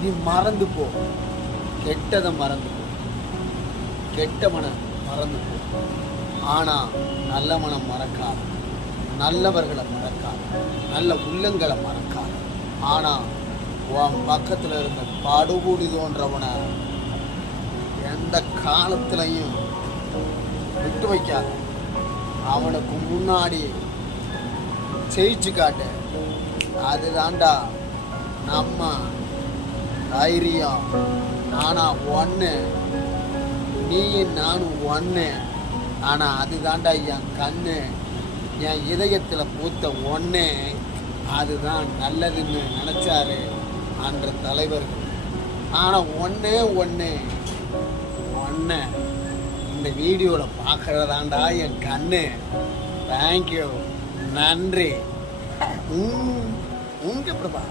நீ மறந்து போ, கெட்டதை மறந்து போ, கெட்ட மனம் மறந்து போ. ஆனால் நல்ல மனம் மறக்காது, நல்லவர்களை மறக்காது, நல்ல உள்ளங்களை மறக்காது. ஆனால் உன் பக்கத்தில் இருந்த படுகூடி தோன்றவனை எந்த காலத்திலையும் விட்டு வைக்காது. அவனுக்கு முன்னாடி ஜெயிச்சு காட்டு. அதுதான்டா நம்ம தைரியம். நானா ஒன்று, நீ நானும் ஒன்று. ஆனால் அதுதான்டா என் கண்ணு, என் இதயத்தில் பூத்த ஒன்று. அதுதான் நல்லதுன்னு நினச்சாரு அன்ற தலைவர்கள். ஆனால் ஒன்றே ஒன்று இந்த வீடியோவில் பார்க்குறதாண்டா என் கண்ணு. தேங்க்யூ, நன்றி. உங்கள் பிரபா.